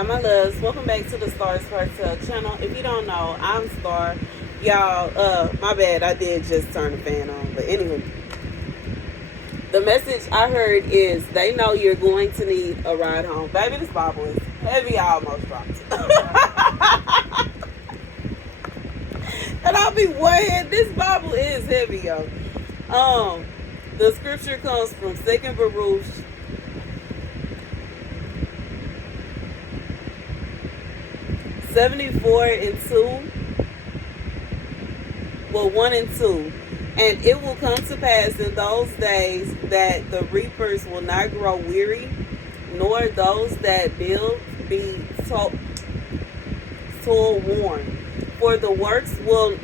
Hi, my loves. Welcome back to the Starscartel channel. If you don't know, I'm Star. Y'all, my bad. I did just turn the fan on. But anyway, the message I heard is they know you're going to need a ride home. Baby, this Bible is heavy. I almost dropped. And I'll be way. This Bible is heavy, yo. The scripture comes from 2nd Baruch 74 and 2. Well, 1 and 2. And it will come to pass in those days that the reapers will not grow weary, nor those that build be toil worn. For the works will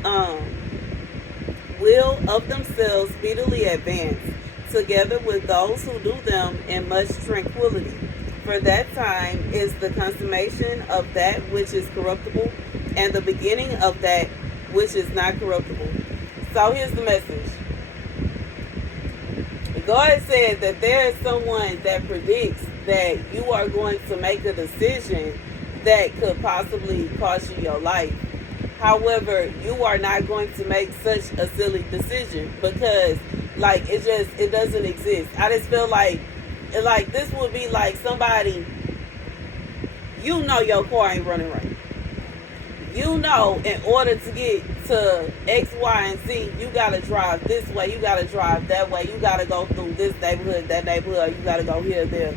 of themselves speedily advance, together with those who do them in much tranquility. For that time is the consummation of that which is corruptible, and the beginning of that which is not corruptible. So here's the message. God said that there is someone that predicts that you are going to make a decision that could possibly cost you your life. However, you are not going to make such a silly decision because, it doesn't exist. I just feel like this would be like somebody, you know your car ain't running right. You know, in order to get to X, Y, and Z, you got to drive this way, you got to drive that way, you got to go through this neighborhood, that neighborhood, you got to go here, there.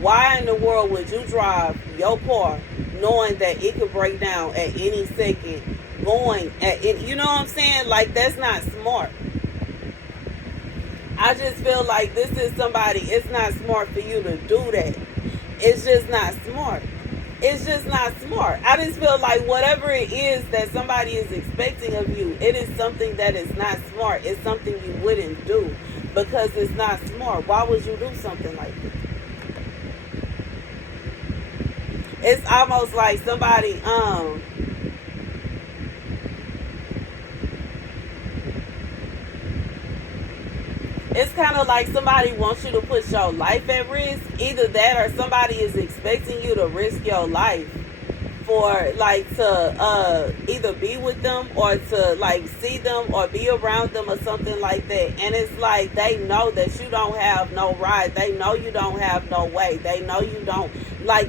Why in the world would you drive your car knowing that it could break down at any second, going at it? You know what I'm saying? Like, that's not smart. I just feel like this is somebody, it's not smart for you to do that. It's just not smart. It's just not smart. I just feel like whatever it is that somebody is expecting of you, it is something that is not smart. It's something you wouldn't do because it's not smart. Why would you do something like this? It's almost like somebody, it's kind of like somebody wants you to put your life at risk. Either that or somebody is expecting you to risk your life for, to either be with them or to, see them or be around them or something like that. And it's like they know that you don't have no ride. They know you don't have no way. They know you don't,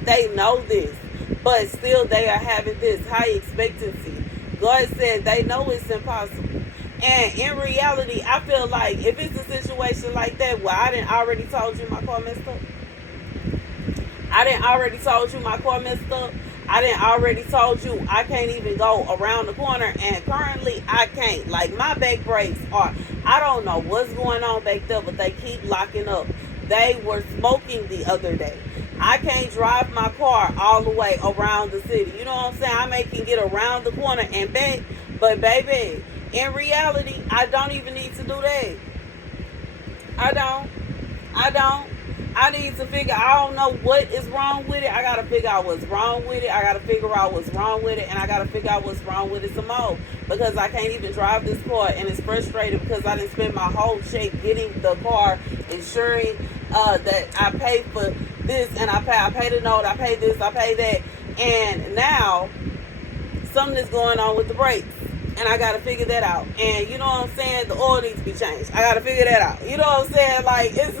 they know this. But still they are having this high expectancy. God said they know it's impossible. And in reality, I feel like if it's a situation like that where I didn't already told you my car messed up. I didn't already told you my car messed up. I didn't already told you I can't even go around the corner. And currently I can't. My back brakes are, I don't know what's going on back there, but they keep locking up. They were smoking the other day. I can't drive my car all the way around the city. You know what I'm saying? I can get around the corner and back. But baby, in reality, I don't even need to do that. I don't. I need to figure, I don't know what is wrong with it. I got to figure out what's wrong with it. I got to figure out what's wrong with it. And I got to figure out what's wrong with it some more. Because I can't even drive this car. And it's frustrating because I didn't spend my whole check getting the car, ensuring that I pay for this. And I pay the note. I pay this. I pay that. And now, something is going on with the brakes. And I got to figure that out. And you know what I'm saying? The oil needs to be changed. I got to figure that out. You know what I'm saying? It's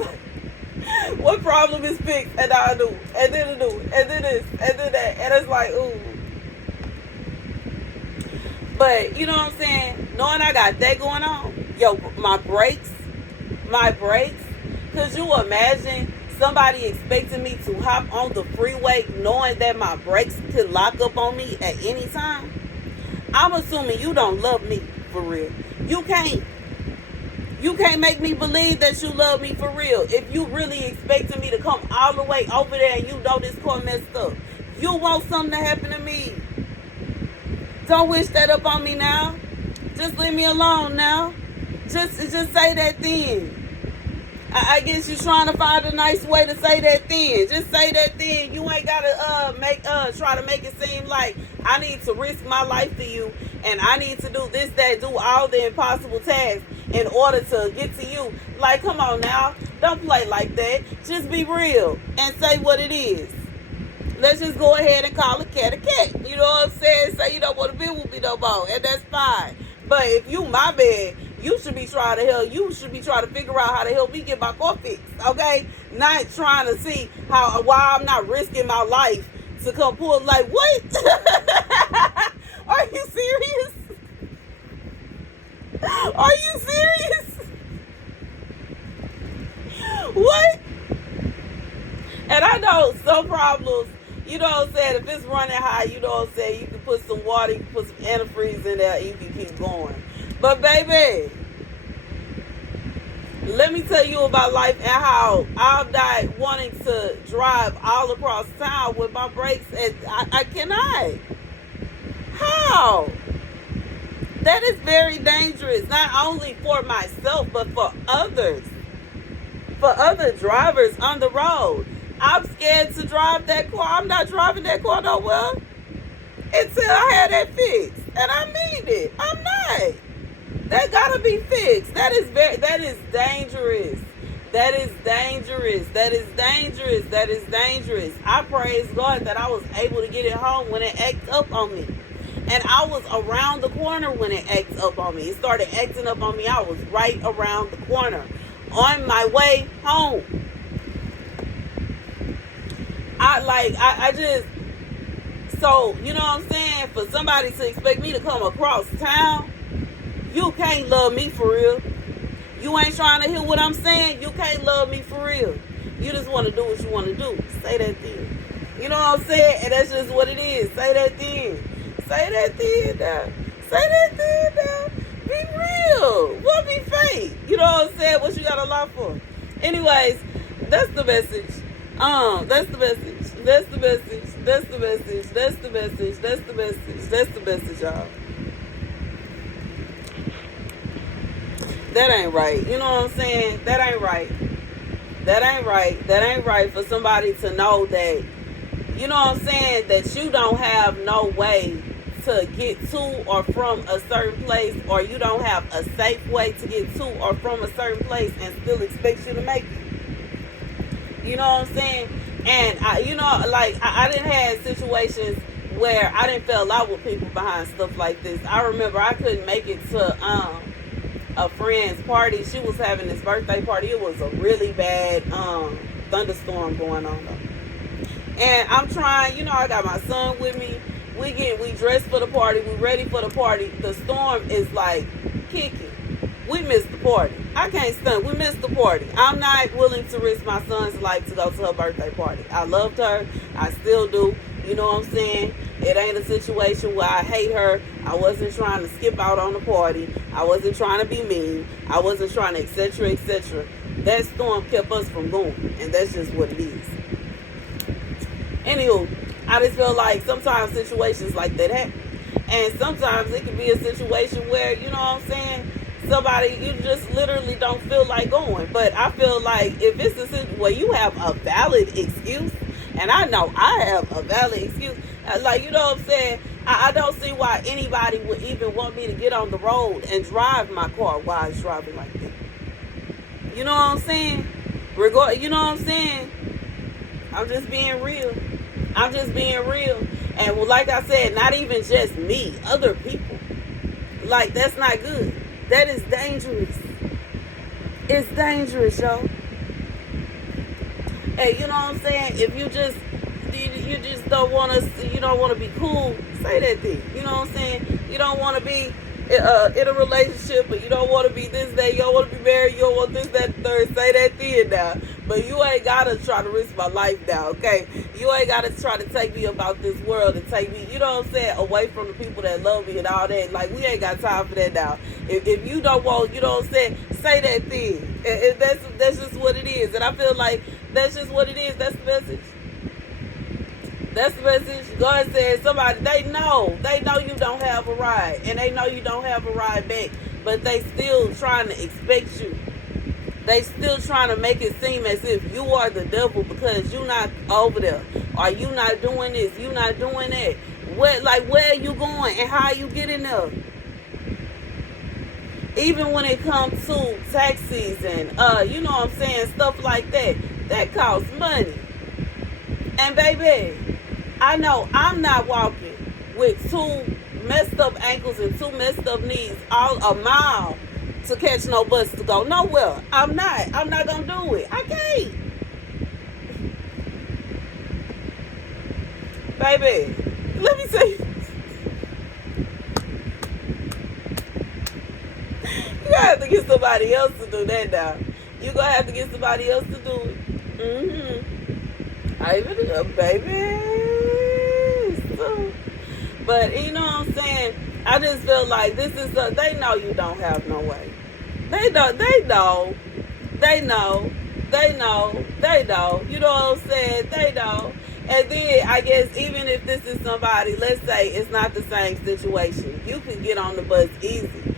what problem is fixed? And I do. And then I do. And then this. And then that. And it's like, ooh. But, you know what I'm saying? Knowing I got that going on. Yo, my brakes. Could you imagine somebody expecting me to hop on the freeway knowing that my brakes could lock up on me at any time? I'm assuming you don't love me for real. You can't make me believe that you love me for real. If you really expecting me to come all the way over there and you know this car messed up, you want something to happen to me. Don't wish that up on me now. Just leave me alone now. Just say that then. I guess you're trying to find a nice way to say that then. Just say that then. You ain't gotta try to make it seem like I need to risk my life for you and I need to do this, that, do all the impossible tasks in order to get to you. Come on now. Don't play like that. Just be real and say what it is. Let's just go ahead and call a cat a cat. You know what I'm saying? Say you don't want to be with me no more, and that's fine. But if you my man, you should be trying to figure out how to help me get my car fixed, okay? Not trying to see why I'm not risking my life to come pull. Like, what? Are you serious? Are you serious? What? And I know some problems, you know what I'm saying, if it's running high, you know what I'm saying, you can put some water, you can put some antifreeze in there, and you can keep going. But baby, let me tell you about life and how I'm not wanting to drive all across town with my brakes, and I cannot. How? That is very dangerous, not only for myself, but for others, for other drivers on the road. I'm scared to drive that car. I'm not driving that car nowhere until I had that fixed. And I mean it. I'm not. That gotta be fixed. That is dangerous. That is dangerous. That is dangerous. That is dangerous. I praise God that I was able to get it home when it acted up on me. And I was around the corner when it acted up on me. It started acting up on me. I was right around the corner on my way home. So, you know what I'm saying? For somebody to expect me to come across town, you can't love me for real. You ain't trying to hear what I'm saying. You can't love me for real. You just want to do what you want to do. Say that then. You know what I'm saying? And that's just what it is. Say that then. Say that then now. Say that then now. Be real. What be fake? You know what I'm saying? What you got to lie for? Anyways, that's the message. That's the message. That's the message. That's the message. That's the message. That's the message. That's the message, y'all. That ain't right. You know what I'm saying? That ain't right. That ain't right. That ain't right for somebody to know that, you know what I'm saying, that you don't have no way to get to or from a certain place, or you don't have a safe way to get to or from a certain place and still expect you to make it. You know what I'm saying? And I didn't have situations where I didn't fell out with people behind stuff like this. I remember I couldn't make it to a friend's party. She was having this birthday party. It was a really bad thunderstorm going on though. And I'm trying, I got my son with me. We dressed for the party. We ready for the party. The storm is like kicking. We missed the party. I can't stand. We missed the party. I'm not willing to risk my son's life to go to her birthday party. I loved her. I still do. You know what I'm saying? It ain't a situation where I hate her. I wasn't trying to skip out on the party. I wasn't trying to be mean. I wasn't trying to etc. etc. That storm kept us from going. And that's just what it is. Anywho, I just feel like sometimes situations like that happen. And sometimes it can be a situation where, you know what I'm saying, somebody, you just literally don't feel like going. But I feel like if it's a situation where you have a valid excuse, and I know I have a valid excuse, like, you know what I'm saying, I don't see why anybody would even want me to get on the road and drive my car while it's driving like that. You know what I'm saying? You know what I'm saying? I'm just being real. I'm just being real. And like I said, not even just me, other people. Like, that's not good. That is dangerous. It's dangerous, y'all. Hey, you know what I'm saying? If you just don't want to, you don't want to be cool, say that thing. You know what I'm saying? You don't want to be in a relationship, but you don't want to be this, that, you don't want to be married, you don't want this, that, third, say that thing now. But you ain't got to try to risk my life now, okay? You ain't got to try to take me about this world and take me, you know what I'm saying, away from the people that love me and all that. Like, we ain't got time for that now. If you don't want, you know what I'm saying, say that thing. And that's just what it is. And I feel like that's just what it is. That's the message. That's the message. God said somebody, they know you don't have a ride. And they know you don't have a ride back. But they still trying to expect you. They still trying to make it seem as if you are the devil because you not over there. Or you not doing this, you not doing that. Where are you going and how you getting there? Even when it comes to tax season, you know what I'm saying, stuff like that. That costs money. And baby, I know I'm not walking with two messed up ankles and two messed up knees all a mile to catch no bus to go nowhere. I'm not. I'm not gonna do it. I can't. Baby, let me see. You gonna have to get somebody else to do that now. You gonna have to get somebody else to do it. I even baby. So, but you know what I'm saying? I just feel like this is they know you don't have no way. They know. They know. They know. They know. They know. You know what I'm saying? They know. And then I guess even if this is somebody, let's say it's not the same situation, you can get on the bus easy.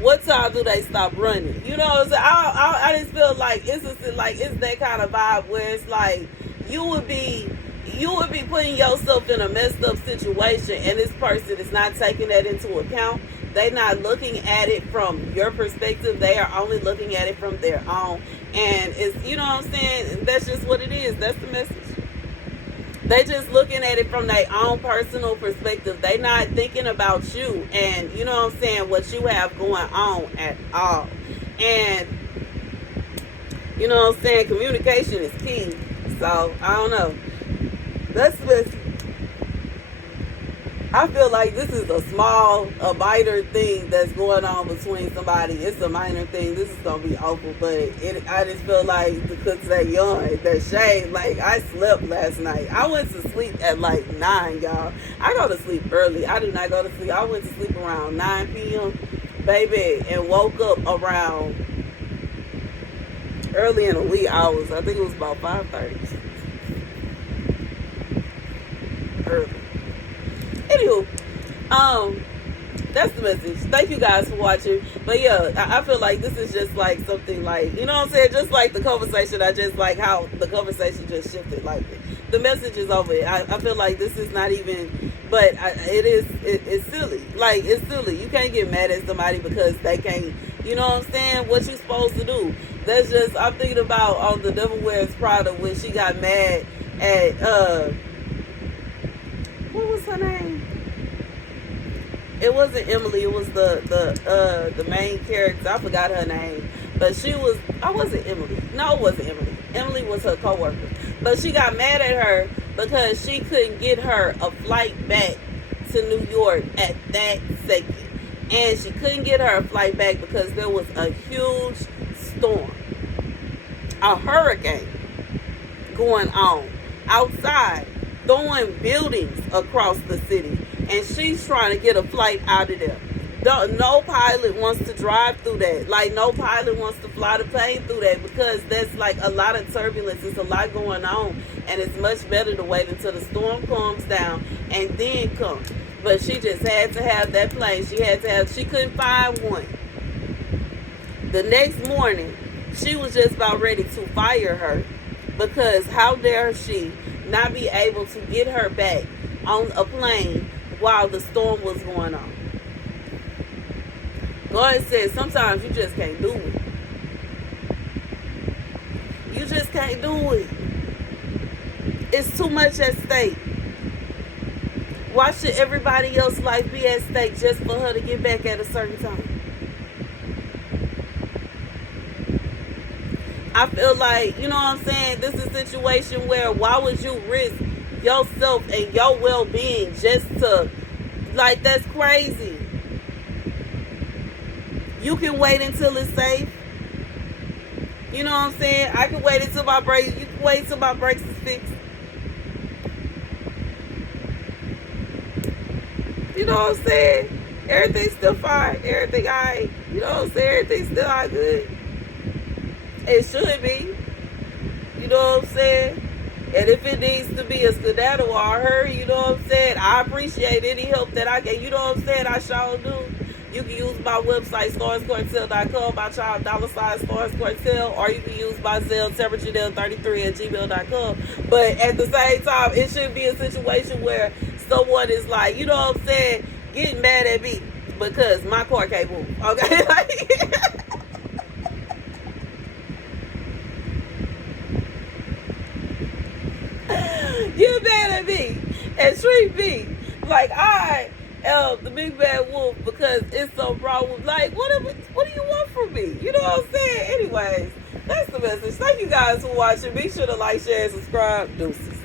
What time do they stop running? You know what I'm saying? I just feel like it's that kind of vibe where it's like you would be putting yourself in a messed up situation, and this person is not taking that into account. They're not looking at it from your perspective. They are only looking at it from their own. And it's, you know what I'm saying? That's just what it is. That's the message. They just looking at it from their own personal perspective. They not thinking about you and, you know what I'm saying, what you have going on at all. And, you know what I'm saying, communication is key. So, I don't know. That's this. I feel like this is a minor thing that's going on between somebody. It's a minor thing. This is gonna be awful, but I just feel like because that yawn, that shade. Like I slept last night. I went to sleep at like 9, y'all. I go to sleep early. I do not go to sleep. I went to sleep around 9 p.m. baby, and woke up around early in the wee hours. I think it was about 5:30. Early. Anywho, that's the message. Thank you guys for watching. But yeah, I feel like this is just like something like, you know what I'm saying? Just like the conversation, I just like how the conversation just shifted. Like the message is over it. I feel like this is not even, but it's silly. Like it's silly. You can't get mad at somebody because they can't, you know what I'm saying? What you supposed to do? That's just, I'm thinking about on The Devil Wears Prada when she got mad at, what was her name? It wasn't Emily. It was the main character. I forgot her name, but she was. I wasn't Emily. No, it wasn't Emily. Emily was her coworker, but she got mad at her because she couldn't get her a flight back to New York at that second, and she couldn't get her a flight back because there was a huge storm, a hurricane going on outside, throwing buildings across the city, and she's trying to get a flight out of there. No pilot wants to drive through that. Like, no pilot wants to fly the plane through that because that's like a lot of turbulence. It's a lot going on, and it's much better to wait until the storm calms down and then come. But she just had to have that plane. She couldn't find one. The next morning, she was just about ready to fire her because how dare she not be able to get her back on a plane while the storm was going on. God says sometimes you just can't do it. You just can't do it. It's too much at stake. Why should everybody else's life be at stake just for her to get back at a certain time? I feel like, you know what I'm saying, this is a situation where why would you risk yourself and your well-being just to, like, that's crazy. You can wait until it's safe. You know what I'm saying? I can wait until my brakes, you can wait until my brakes is fixed. You know what I'm saying? Everything's still fine. Everything alright. You know what I'm saying? Everything's still all good. It should be. You know what I'm saying? And if it needs to be a skedaddle or a hurry, you know what I'm saying? I appreciate any help that I get. You know what I'm saying? I sure do. You can use my website, Starscartel.com, my child, $Starscartel, or you can use my Zelle, TerraJadell33@gmail.com. But at the same time, it should be a situation where someone is like, you know what I'm saying, getting mad at me because my car can't move. Okay? Get mad at me. and treat me like I am the big bad wolf because it's so wrong. Like, what do you want from me? You know what I'm saying? Anyways, that's the message. Thank you guys for watching. Be sure to like, share, and subscribe. Deuces.